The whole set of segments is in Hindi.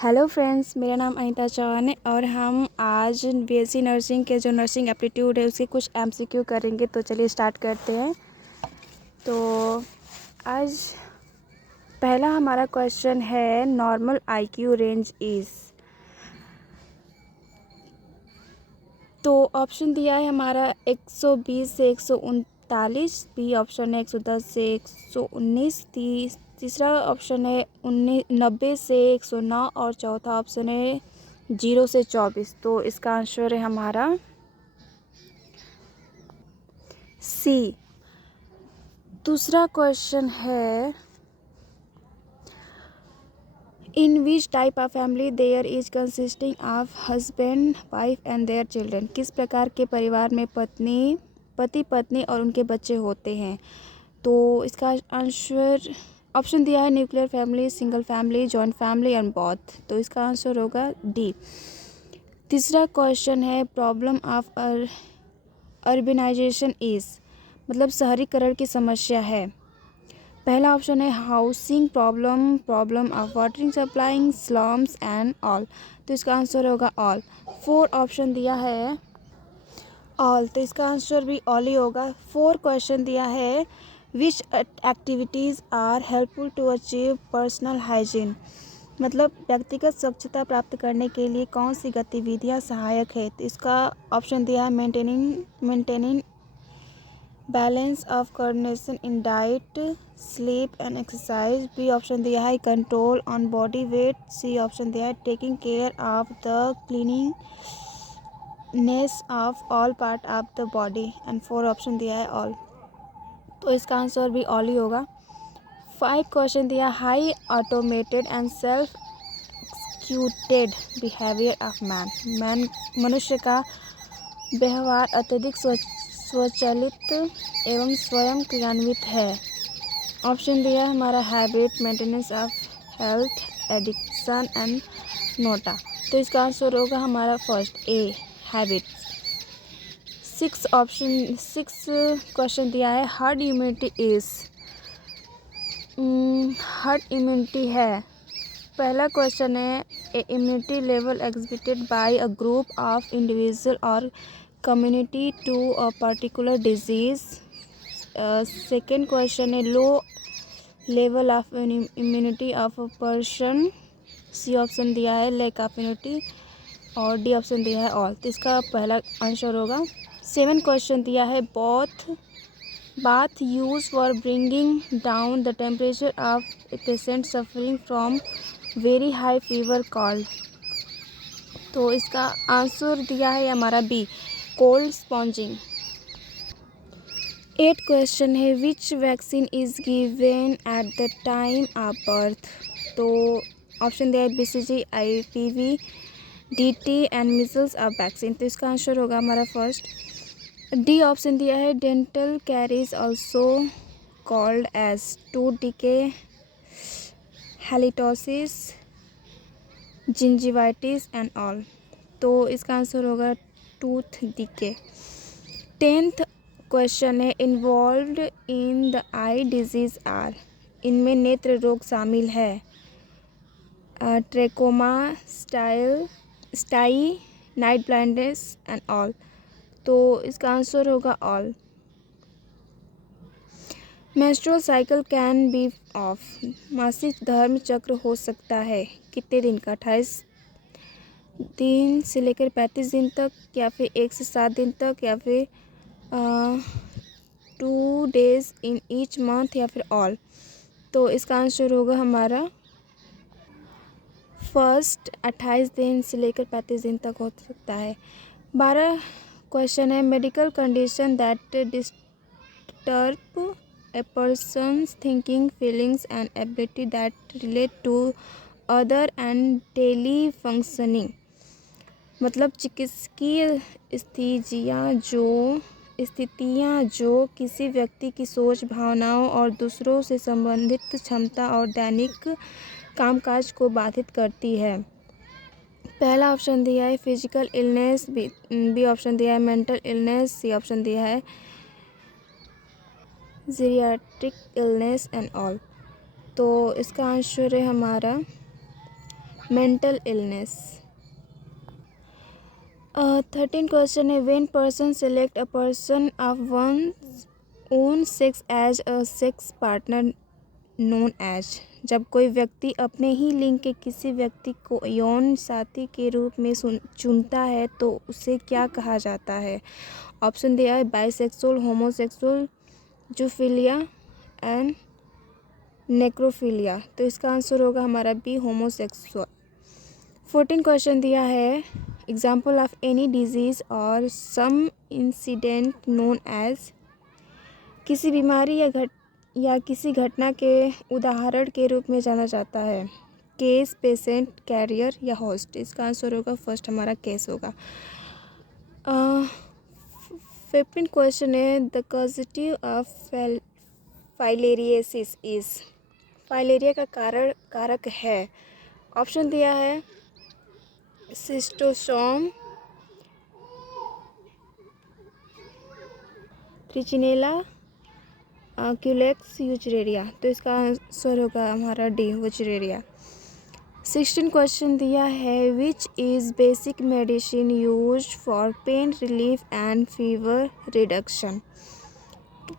हेलो फ्रेंड्स, मेरा नाम अनीता चौहान है और हम आज बीएससी नर्सिंग के जो नर्सिंग एप्टीट्यूड है उसके कुछ एमसीक्यू करेंगे। तो चलिए स्टार्ट करते हैं। तो आज पहला हमारा क्वेश्चन है, नॉर्मल आईक्यू रेंज इज़। तो ऑप्शन दिया है हमारा 120 से 139, बी ऑप्शन है 110 से 119, तीसरा ऑप्शन है 90 से 109 और चौथा ऑप्शन है 0 से 24। तो इसका आंसर है हमारा सी। दूसरा क्वेश्चन है, in which type of family there is consisting of husband, wife and their children. किस प्रकार के परिवार में पति पत्नी और उनके बच्चे होते हैं। तो इसका आंसर ऑप्शन दिया है nuclear family, single family, joint family and both. तो इसका आंसर होगा डी। तीसरा क्वेश्चन है, प्रॉब्लम ऑफ अर्बनाइजेशन इज़, मतलब शहरीकरण की समस्या है। पहला ऑप्शन है housing problem, problem of watering supplying, slums and all. तो इसका आंसर होगा ऑल। 4 ऑप्शन दिया है ऑल, तो इसका आंसर भी ऑल ही होगा। 4 क्वेश्चन दिया है, which activities are helpful to achieve personal hygiene, मतलब व्यक्तिगत स्वच्छता प्राप्त करने के लिए कौन सी गतिविधियां सहायक है। तो इसका ऑप्शन दिया है maintaining balance of coordination in diet, sleep and exercise. B option दिया है control on body weight. C option दिया है taking care of the cleaningness of all part of the body and 4 option दिया है ऑल। तो इसका आंसर भी ऑल ही होगा। 5 क्वेश्चन दिया, high automated and self acquitted behaviour of man, मनुष्य का व्यवहार अत्यधिक स्वचालित एवं स्वयं क्रियान्वित है। ऑप्शन दिया है हमारा habit, maintenance of health, addiction and NOTA. तो इसका आंसर होगा हमारा फर्स्ट ए, हैबिट। 6 क्वेश्चन दिया है, herd immunity is, herd immunity है। पहला क्वेश्चन है, a immunity level exhibited by a group of individual और community to a particular disease. Second question है, low level of immunity of a person. C option दिया है लैक ऑफ इम्यूनिटी और डी ऑप्शन दिया है ऑल। तो इसका पहला आंसर होगा। 7 क्वेश्चन दिया है, bath use for bringing down the temperature of a patient suffering from very high fever called. तो इसका आंसर दिया है हमारा बी, कोल्ड स्पॉन्जिंग। 8 क्वेश्चन है, विच vaccine is given at the time of birth. तो ऑप्शन दिया है BCG, IPV, DT and measles of vaccine. तो इसका आंसर होगा हमारा फर्स्ट डी ऑप्शन दिया है, dental caries also called as tooth decay, halitosis, gingivitis and all. तो इसका आंसर होगा टूथ डिके। 10th क्वेश्चन है, involved in the eye disease are, इनमें नेत्र रोग शामिल है। Trachoma, stye, night blindness and all. तो इसका आंसर होगा all. Menstrual cycle can be of, मासिक धर्म चक्र हो सकता है कितने दिन का, 28 दिन से लेकर 35 दिन तक, या फिर 1 से 7 दिन तक, या फिर 2 days इन ईच मंथ, या फिर ऑल। तो इसका आंसर होगा हमारा फर्स्ट, 28 दिन से लेकर 35 दिन तक हो सकता है। 12 क्वेश्चन है, medical condition that disturb a person's thinking, feelings and ability that relate to other and daily functioning, मतलब चिकित्सकीय स्थितियाँ जो किसी व्यक्ति की सोच, भावनाओं और दूसरों से संबंधित क्षमता और दैनिक कामकाज को बाधित करती है। पहला ऑप्शन दिया है फिजिकल इलनेस, बी ऑप्शन दिया है मेंटल इलनेस, सी ऑप्शन दिया है जीरियाट्रिक इलनेस एंड ऑल। तो इसका आंसर है हमारा मेंटल इलनेस। 13 क्वेश्चन है when person select a person of one own sex as a sex partner known as. जब कोई व्यक्ति अपने ही लिंग के किसी व्यक्ति को यौन साथी के रूप में चुनता है तो उसे क्या कहा जाता है। ऑप्शन दिया है बाइसेक्सुअल, होमोसेक्सुअल, जूफिलिया एंड नेक्रोफिलिया। तो इसका आंसर होगा हमारा बी, होमोसेक्सुअल। 14 क्वेश्चन दिया है एग्जाम्पल ऑफ एनी डिजीज और सम इंसिडेंट नोन एज। किसी बीमारी या किसी घटना के उदाहरण के रूप में जाना जाता है। केस, पेशेंट, कैरियर या होस्ट। इसका आंसर होगा फर्स्ट, हमारा केस होगा। 15 क्वेश्चन है the causative of filariasis is. Filaria का कारक है। ऑप्शन दिया है सिस्टोसोम, ट्रिचिनेला, क्यूलेक्स, यूचरेरिया। तो इसका आंसर होगा हमारा डी, यूचरेरिया। 16 क्वेश्चन दिया है which is basic medicine use for pain relief and fever reduction.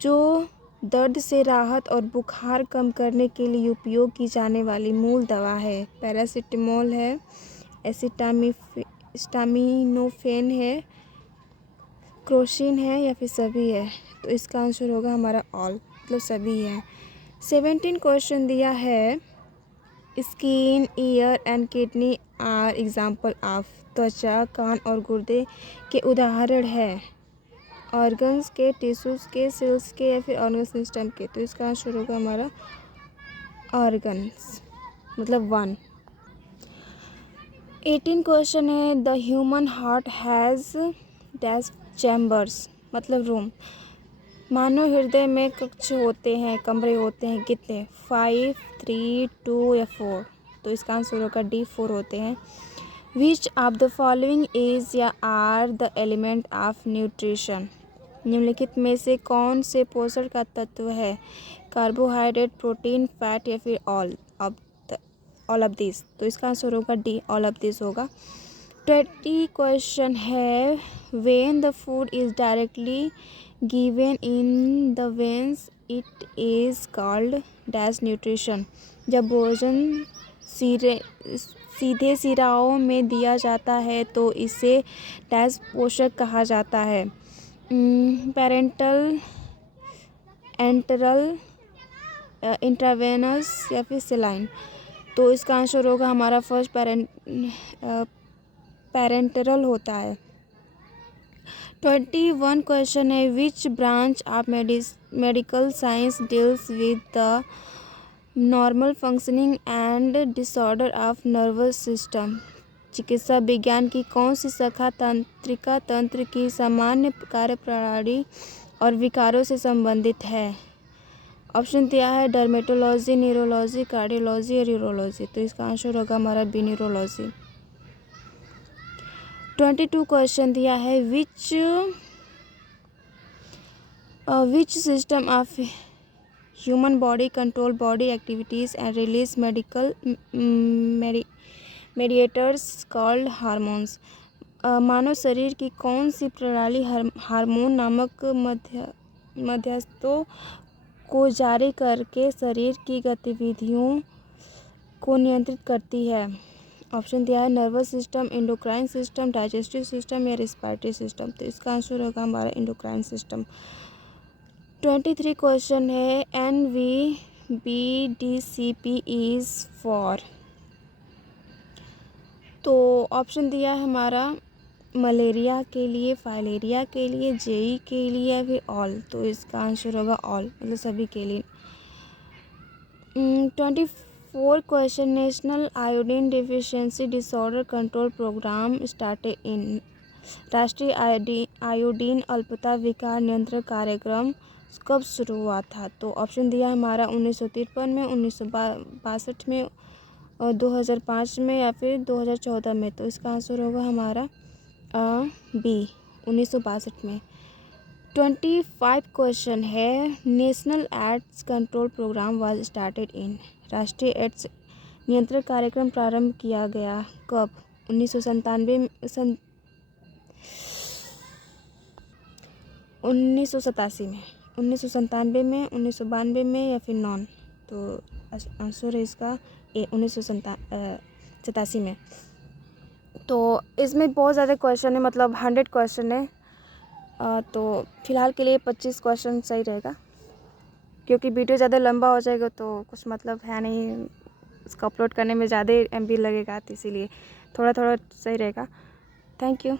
जो दर्द से राहत और बुखार कम करने के लिए उपयोग की जाने वाली मूल दवा है। पैरासीटामोल है, एसिटामिनोफेन है, क्रोसिन है या फिर सभी है। तो इसका आंसर होगा हमारा ऑल, मतलब सभी है। 17 क्वेश्चन दिया है skin, ear and kidney are example of. त्वचा, कान और गुर्दे के उदाहरण है। ऑर्गन्स के, टिश्यूज़ के, सेल्स के या फिर ऑर्गन सिस्टम के। तो इसका आंसर होगा हमारा ऑर्गन्स, मतलब 1। 18 क्वेश्चन है the human heart has dash chambers, मतलब रूम। मानव हृदय में कक्ष होते हैं, कमरे होते हैं कितने। 5, 3, 2 या 4। तो इसका आंसर होगा डी, 4 होते हैं। Which of the following is या are the element of nutrition. निम्नलिखित में से कौन से पोषण का तत्व है। कार्बोहाइड्रेट, प्रोटीन, फैट या फिर ऑल ऑफ दिस। तो इसका आंसर होगा डी, ऑल ऑफ दिस होगा। 20 क्वेश्चन है when the food is directly given in the veins it is called dash nutrition. जब भोजन सीधे सिराओं में दिया जाता है तो इसे डैश पोषक कहा जाता है। पेरेंटल, एंटरल, इंट्रावेनस या फिर सेलाइन। तो इसका आंसर होगा हमारा फर्स्ट, पेरेंटरल होता है। 21 क्वेश्चन है which branch of medical science deals with the normal functioning and disorder of nervous system. चिकित्सा विज्ञान की कौन सी शाखा तंत्रिका तंत्र की सामान्य कार्यप्रणाली और विकारों से संबंधित है। ऑप्शन दिया है डर्मेटोलॉजी, न्यूरोलॉजी, कार्डियोलॉजी और यूरोलॉजी। तो इसका आंसर होगा हमारा बी, न्यूरोलॉजी। 22 क्वेश्चन दिया है which system of human body control body activities and release medical mediators called hormones. मानव शरीर की कौन सी प्रणाली हार्मोन नामक मध्यस्थों को जारी करके शरीर की गतिविधियों को नियंत्रित करती है। ऑप्शन दिया है nervous system, endocrine system, digestive system या रेस्पिरेटरी सिस्टम। तो इसका आंसर होगा हमारा एंडोक्राइन सिस्टम। 23 क्वेश्चन है NVBDCP इज़ फॉर। तो ऑप्शन दिया है हमारा मलेरिया के लिए, फाइलेरिया के लिए, जेई के लिए या फिर ऑल। तो इसका आंसर होगा ऑल, मतलब सभी के लिए। 24 question national iodine deficiency disorder control programme started in. राष्ट्रीय आयोडीन अल्पता विकार नियंत्रण कार्यक्रम कब शुरू हुआ था। तो ऑप्शन दिया हमारा 1953 में, 1962 में और 2005 में या फिर 2014 में। तो इसका आंसर होगा हमारा बी, 1962 में। 25 क्वेश्चन है national AIDS control programme was started in. राष्ट्रीय एड्स नियंत्रण कार्यक्रम प्रारंभ किया गया कब? 1997 में 1987 में 1997 में 1992 में या फिर नॉन? तो आंसर है इसका ए 1987 में। तो इसमें बहुत ज़्यादा क्वेश्चन है, मतलब 100 क्वेश्चन है। तो फ़िलहाल के लिए 25 क्वेश्चन सही रहेगा, क्योंकि वीडियो ज़्यादा लंबा हो जाएगा तो कुछ मतलब है नहीं, इसको अपलोड करने में ज़्यादा MB लगेगा, तो इसीलिए थोड़ा थोड़ा सही रहेगा। Thank you.